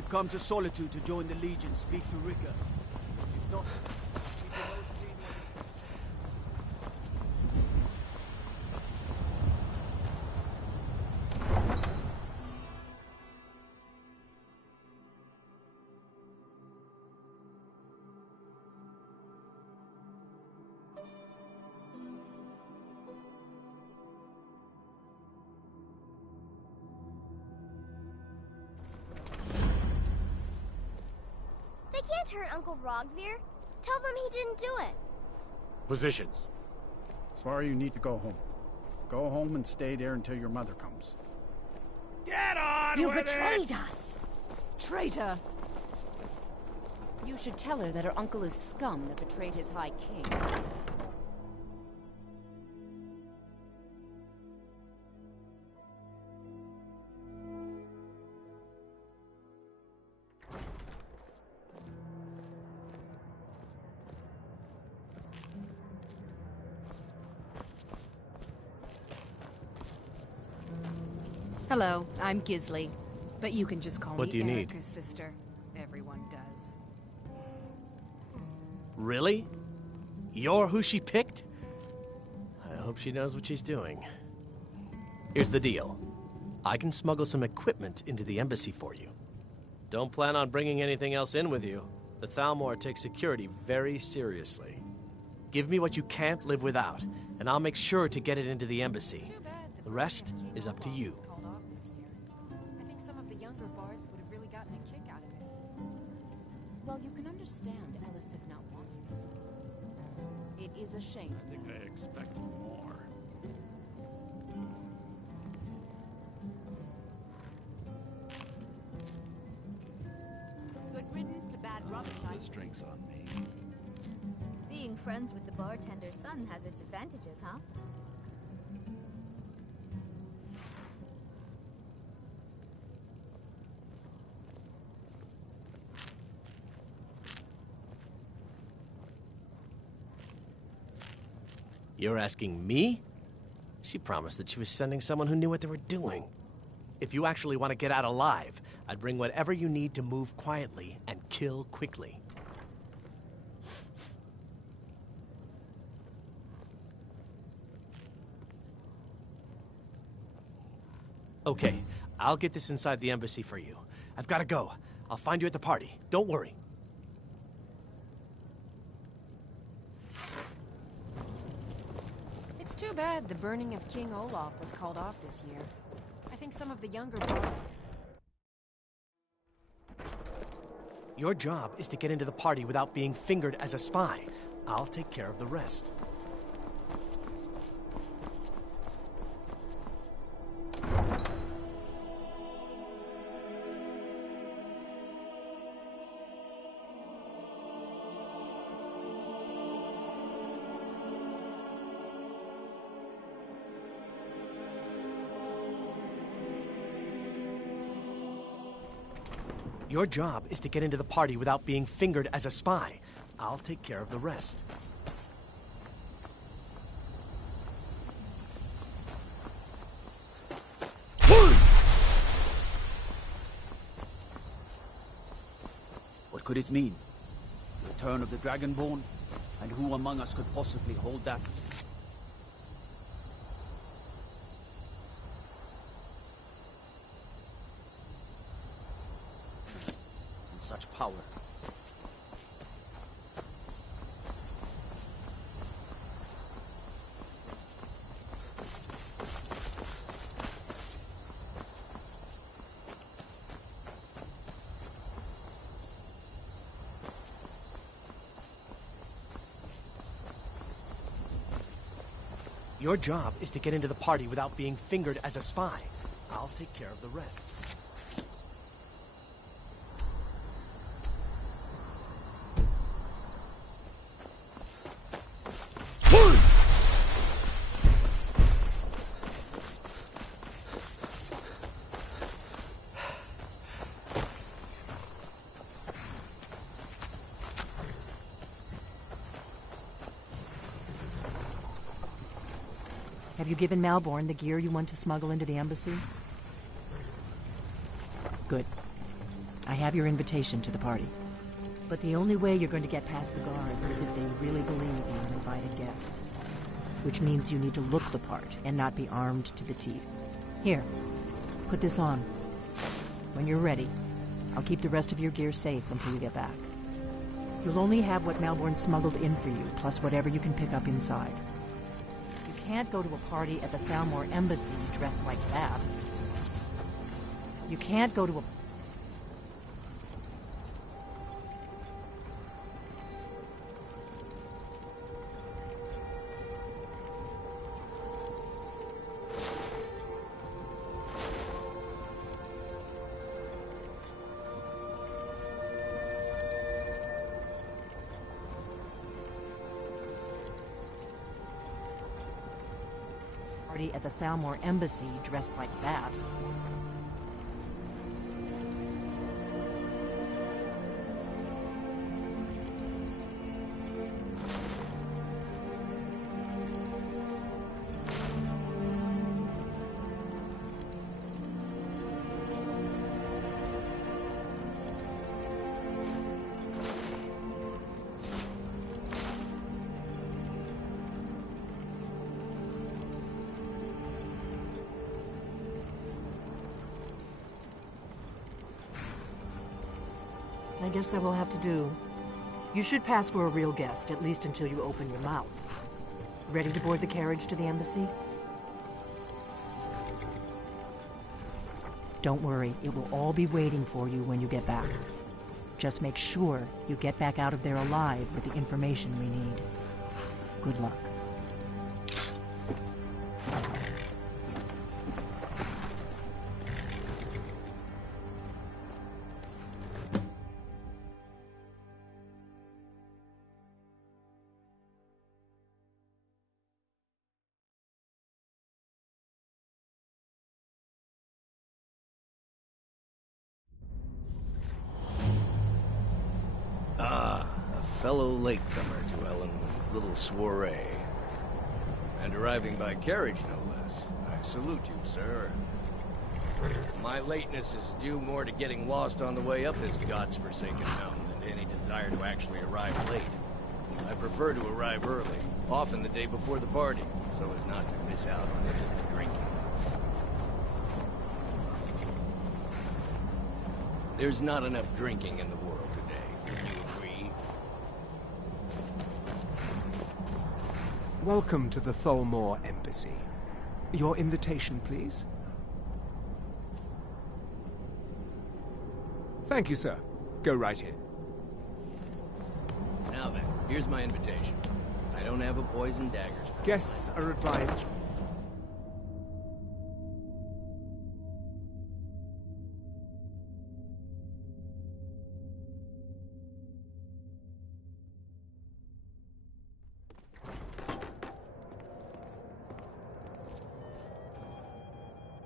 you've come to Solitude to join the Legion, speak to Rika. If not, keep your nose clean. They can't hurt Uncle Rogvir. Tell them he didn't do it. Positions. Sorry, you need to go home. Go home and stay there until your mother comes. Get on You with it! betrayed us! Traitor! You should tell her that her uncle is scum that betrayed his High King. Hello, I'm Gisli, but you can just call What me do you need? Erica's sister. Everyone does. Really? You're who she picked? I hope she knows what she's doing. Here's the deal. I can smuggle some equipment into the embassy for you. Don't plan on bringing anything else in with you. The Thalmor takes security very seriously. Give me what you can't live without, and I'll make sure to get it into the embassy. The rest is up to you. I think some of the younger bards would have really gotten a kick out of it. Well, you can understand Elisif not wanting it. It is a shame. I think I expected more. Good riddance to bad rubbish. This drink's on me. Being friends with the bartender's son has its advantages, huh? You're asking me? She promised that she was sending someone who knew what they were doing. If you actually want to get out alive, I'd bring whatever you need to move quietly and kill quickly. Okay, I'll get this inside the embassy for you. I've got to go. I'll find you at the party. Don't worry. It's too bad the burning of King Olaf was called off this year. I think some of the younger bards... Your job is to get into the party without being fingered as a spy. I'll take care of the rest. Your job is to get into the party without being fingered as a spy. I'll take care of the rest. What could it mean? The return of the Dragonborn? And who among us could possibly hold that? Such power. Your job is to get into the party without being fingered as a spy. I'll take care of the rest. Have you given Malborn the gear you want to smuggle into the embassy? Good. I have your invitation to the party. But the only way you're going to get past the guards is if they really believe you're an invited guest. Which means you need to look the part and not be armed to the teeth. Here, put this on. When you're ready, I'll keep the rest of your gear safe until you get back. You'll only have what Malborn smuggled in for you, plus whatever you can pick up inside. You can't go to a party at the Thalmor Embassy dressed like that. You can't go to a... party at the Thalmor Embassy dressed like that. I guess that will have to do. You should pass for a real guest, at least until you open your mouth. Ready to board the carriage to the embassy? Don't worry, it will all be waiting for you when you get back. Just make sure you get back out of there alive with the information we need. Good luck. Fellow latecomer to Ellen's little soiree. And arriving by carriage, no less. I salute you, sir. My lateness is due more to getting lost on the way up this god's-forsaken mountain than to any desire to actually arrive late. I prefer to arrive early, often the day before the party, so as not to miss out on any of the drinking. There's not enough drinking in the world today. Do you agree? Welcome to the Thalmor Embassy. Your invitation, please. Thank you, sir. Go right in. Now then, here's my invitation. I don't have a poison dagger. Guests are advised...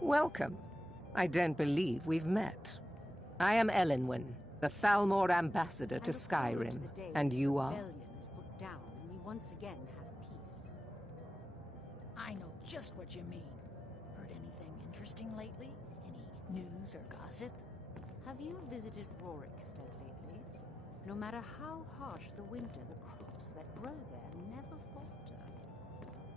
Welcome. I don't believe we've met. I am Elenwen, the Thalmor ambassador to Skyrim, and you are? Rebellion is put down, and we once again have peace. I know just what you mean. Heard anything interesting lately? Any news or gossip? Have you visited Rorikstead lately? No matter how harsh the winter, the crops that grow there never falter.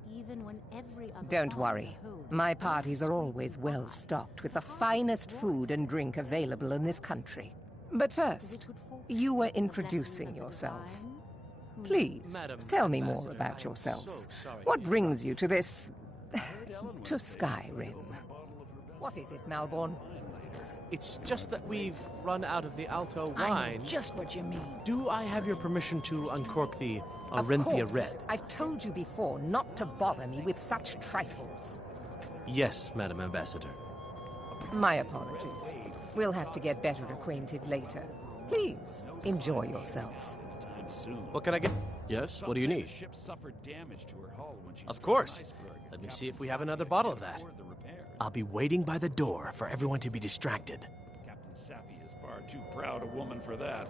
Even when every other Don't farm worry. in the whole My parties are always well stocked with the finest food and drink available in this country. But first, you were introducing yourself. Please, Madam tell me Ambassador, more about I am yourself. so sorry What to brings you to this... to Skyrim? What is it, Malborn? It's just that we've run out of the Alto I wine. know just what you mean. Do I have your permission to uncork the Of Arinthia course. Red? I've told you before not to bother me with such trifles. Yes, Madam Ambassador. My apologies. We'll have to get better acquainted later. Please, enjoy yourself. What can I get? Yes, what do you need? Of course. Let me see if we have another bottle of that. I'll be waiting by the door for everyone to be distracted. Captain Safi is far too proud a woman for that.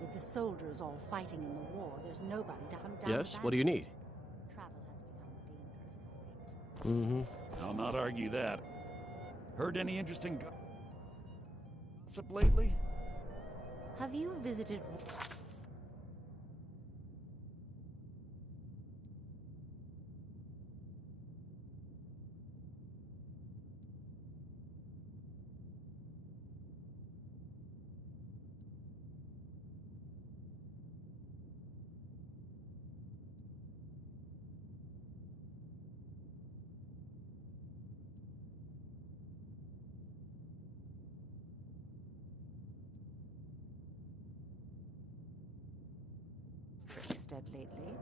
With With the soldiers all fighting in the war, there's nobody to hunt down. Yes, what do you need? Travel has become dangerous of late. I'll not argue that. Heard any interesting gossip lately? Have you visited... lately?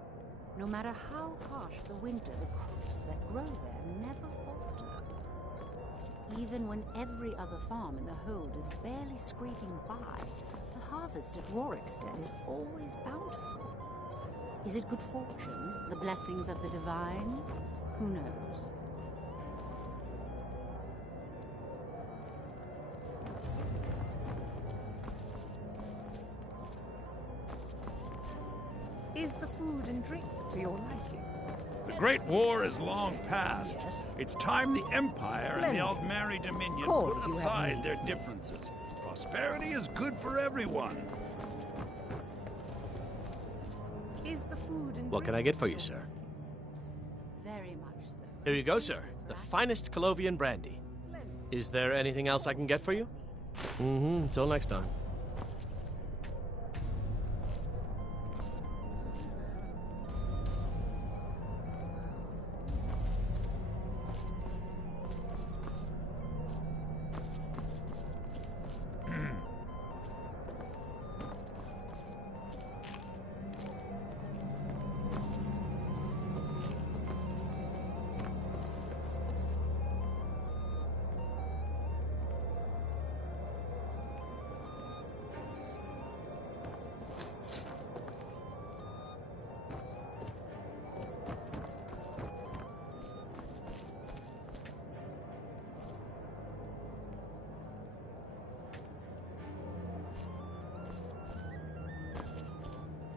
No matter how harsh the winter, the crops that grow there never falter. Even when every other farm in the hold is barely scraping by, the harvest at Rorikstead is always bountiful. Is it good fortune? The blessings of the divines? Who knows? Is the food and drink to your liking? The Great War is long past. Yes. It's time the Empire and the Aldmeri Dominion Call put if you have aside need. their differences. Prosperity is good for everyone. Is the food and What can I get for you, sir? Very much so. Here you go, sir. The finest Colovian brandy. Is there anything else I can get for you? Until next time.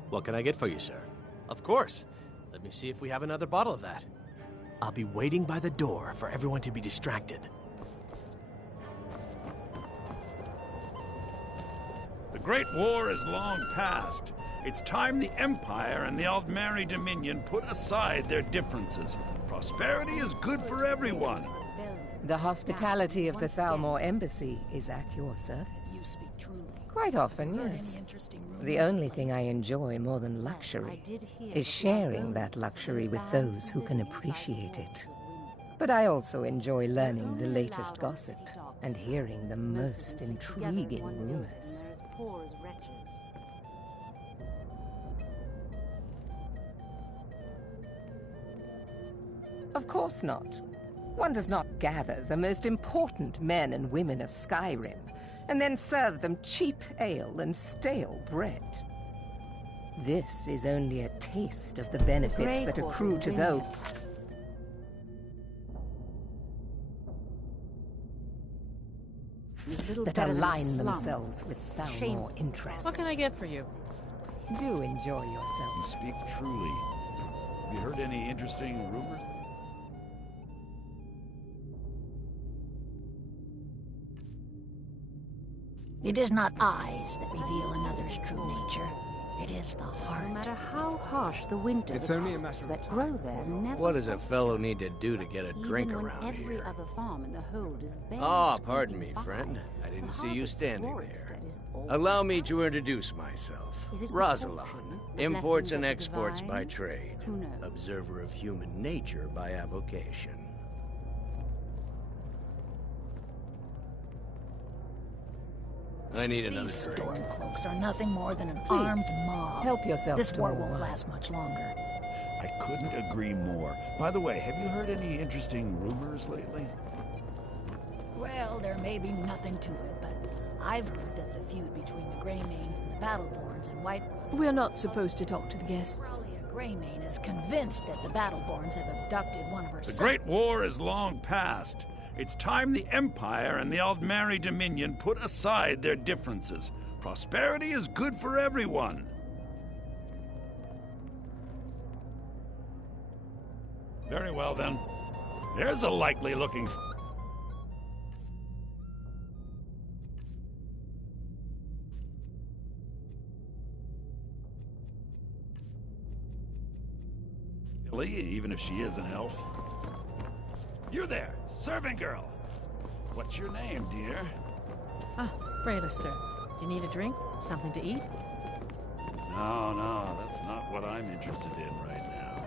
What can I get for you, sir? Of course. Let me see if we have another bottle of that. I'll be waiting by the door for everyone to be distracted. The Great War is long past. It's time the Empire and the Aldmeri Dominion put aside their differences. Prosperity is good for everyone. The hospitality of the Thalmor Embassy is at your You service. speak truly. Quite often, Heard yes. any interesting The rumors only lately? thing I enjoy more than I luxury did hear is that sharing that Lord luxury with bound those who can pavilions inside appreciate the it. walls of winter. But I also enjoy They're learning the only latest allowed on gossip city docks. and hearing the Most of most them stick together in intriguing one building, rumors. they're as poor as wretches. Of course not. One does not gather the most important men and women of Skyrim and then serve them cheap ale and stale bread. This is only a taste of the benefits Grey that Quarter accrue to Winter. those Is little that better than a align slum. themselves with Thalmor Shameful. interests. What can I get for you? Do enjoy You yourself. speak truly. Have you heard any interesting rumors? It is not eyes that reveal another's true nature. It is the heart. No matter how harsh the winter, It's the only a crops matter of that time grow there never What does a falter. fellow need to do to get a drink Even when around every here? other farm in the hold is barely Ah, pardon me, scraping by, friend. I didn't the see you harvest at standing Rorikstead there. is always Allow me to bountiful. introduce myself. Is it good Rosalind, fortune, the imports blessings and of the exports by divines? trade. Who knows? Observer of human nature by avocation. I need another These drink. stormcloaks are nothing more than an Please, armed mob. help yourself This to war more won't wine. last much longer. I couldn't agree more. By the way, have you heard any interesting rumors lately? Well, there may be nothing to it, but I've heard that the feud between the Greymanes and the Battleborns in Whiterun... We're not supposed to talk to the guests. Ralia Greymane is convinced that the Battleborns have abducted one of her The sons. Great War is long past. It's time the Empire and the Aldmeri Dominion put aside their differences. Prosperity is good for everyone. Very well, then. There's a likely-looking... even if she is an elf. You there, serving girl. What's your name, dear? Ah, Brayla, sir. Do you need a drink? Something to eat? No, that's not what I'm interested in right now.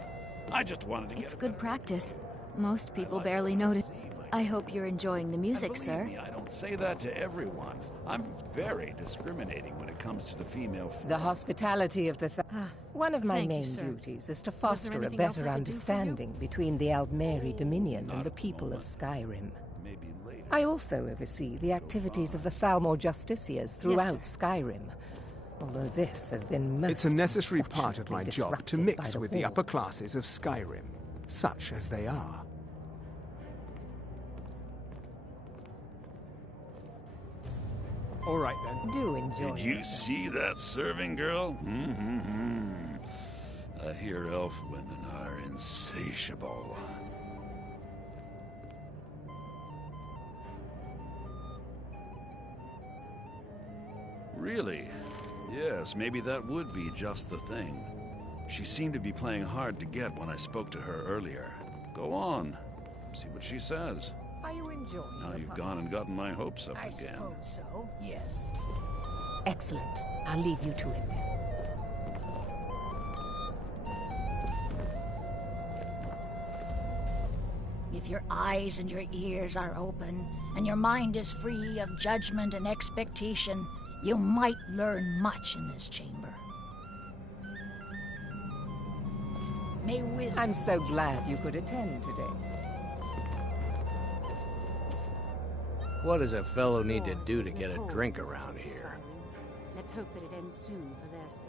I just wanted to get... It's good practice. Most people barely notice. I hope you're enjoying the music, sir. Me, I don't say that to everyone. I'm very discriminating when it comes to the female... The hospitality of the... One of my thank you, main sir. duties is to foster a anything else I better could do for you? understanding between the Aldmeri Dominion and the people of Skyrim. Maybe later. I also oversee the activities of the Thalmor Justiciars throughout Skyrim. Although this has been most It's a necessary part of my unfortunately job to disrupted mix by with the war. upper classes of Skyrim, such as they are. All right, then. Do enjoy Did you it. see that serving girl? I hear elf women are insatiable. Really? Yes, maybe that would be just the thing. She seemed to be playing hard to get when I spoke to her earlier. Go on. See what she says. Are you enjoying Now the you've party? gone and gotten my hopes up I again. suppose so, yes. Excellent. I'll leave you to it then. If your eyes and your ears are open, and your mind is free of judgment and expectation, you might learn much in this chamber. May wisdom... I'm so glad you could attend today. What does a fellow need to do to get a drink around here? Let's hope that it ends soon for their sake.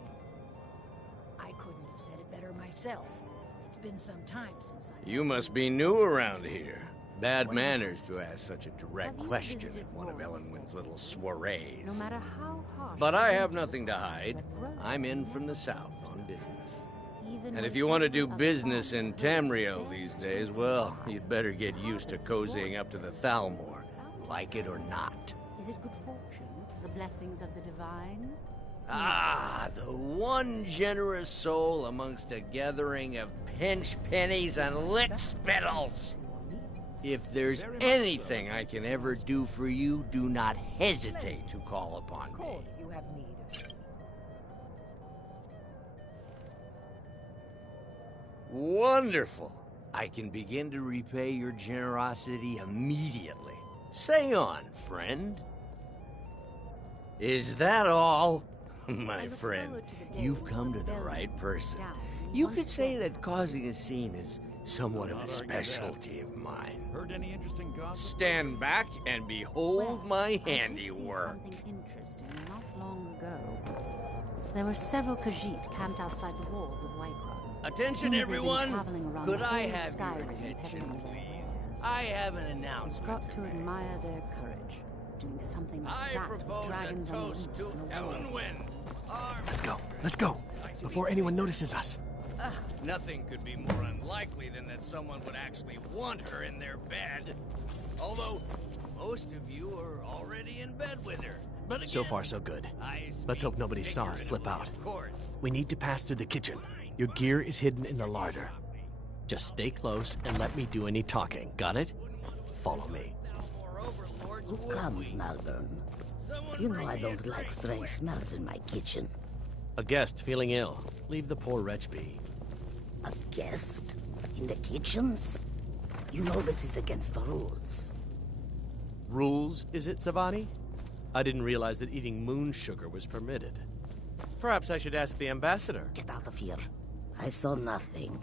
I couldn't have said it better myself. It's been some time since I... You must be new around here. Bad manners to ask such a direct Have you question visited at one of Rome, Ellenwyn's Stephen? little soirees. No matter how harsh... But I the have winds nothing to hide. swept Rome, I'm in from the south on business. even And when if you want to every do other business farmer in heard Tamriel his these voice, days, well, you'd better get used to cozying up to the Thalmor, like it or not. Is it good fortune? The blessings of the divines? Ah, the one generous soul amongst a gathering of pinch pennies and lick spittles. If there's anything I can ever do for you, do not hesitate to call upon me. Call if you have need of it. Wonderful. I can begin to repay your generosity immediately. Say on, friend. Is that all? My friend, you've come to the right person. You could say that causing a scene is somewhat of a specialty of mine. Heard any interesting gossip? Stand back and behold my handiwork. Something interesting not long ago. There were several Khajiit camped outside the walls of Whiterun. Attention, Seems they've been everyone! traveling around Could the I whole have your Skyrim attention, peddling their please? wares. I have an You've announcement got to make. admire their courage, doing something like I that with propose dragons a on the toast loose to in a war. Ellenwyn. Let's go. Before anyone notices us. Nothing could be more unlikely than that someone would actually want her in their bed. Although, most of you are already in bed with her. But again, So far, so good. I Let's hope speak nobody saw us slip figuratively, out. Of course. We need to pass through the kitchen. Your gear is hidden in the larder. Just stay close and let me do any talking. Got it? Follow me. Who comes, Malvern? You know I don't like strange smells in my kitchen. A guest feeling ill. Leave the poor wretch be. A guest? In the kitchens? You know this is against the rules. Rules, is it, Savani? I didn't realize that eating moon sugar was permitted. Perhaps I should ask the ambassador. Get out of here. I saw nothing.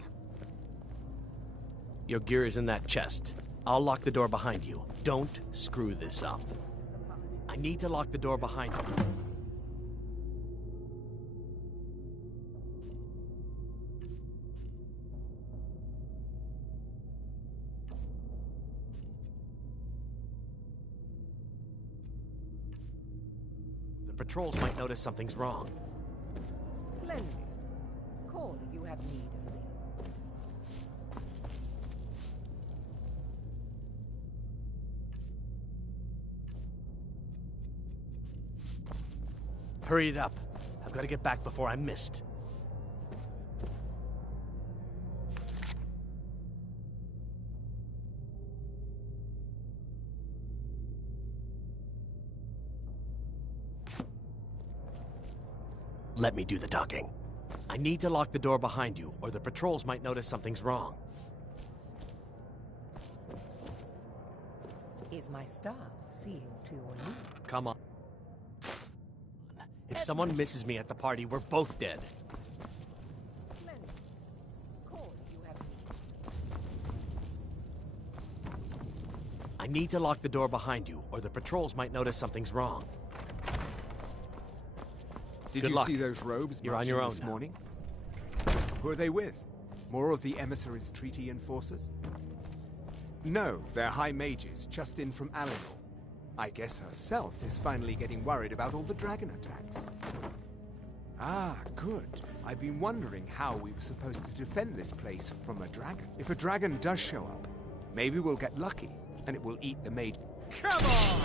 Your gear is in that chest. I'll lock the door behind you. Don't screw this up. I need to lock the door behind you. patrols might notice something's wrong. Splendid. Call if you have need of me. Hurry it up. I've got to get back before I'm missed. Let me do the talking. I need to lock the door behind you, or the patrols might notice something's wrong. Is my staff seeing to your needs? Come on. If someone misses me at the party, we're both dead. Splendid. Call if you have need. I need to lock the door behind you, or the patrols might notice something's wrong. Did Good you luck. see those robes You're on marching your own this now. morning? Who are they with? More of the emissaries' treaty enforcers? No, they're high mages, just in from Alinor. I guess herself is finally getting worried about all the dragon attacks. Ah, good. I've been wondering how we were supposed to defend this place from a dragon. If a dragon does show up, maybe we'll get lucky, and it will eat the mage. Come on!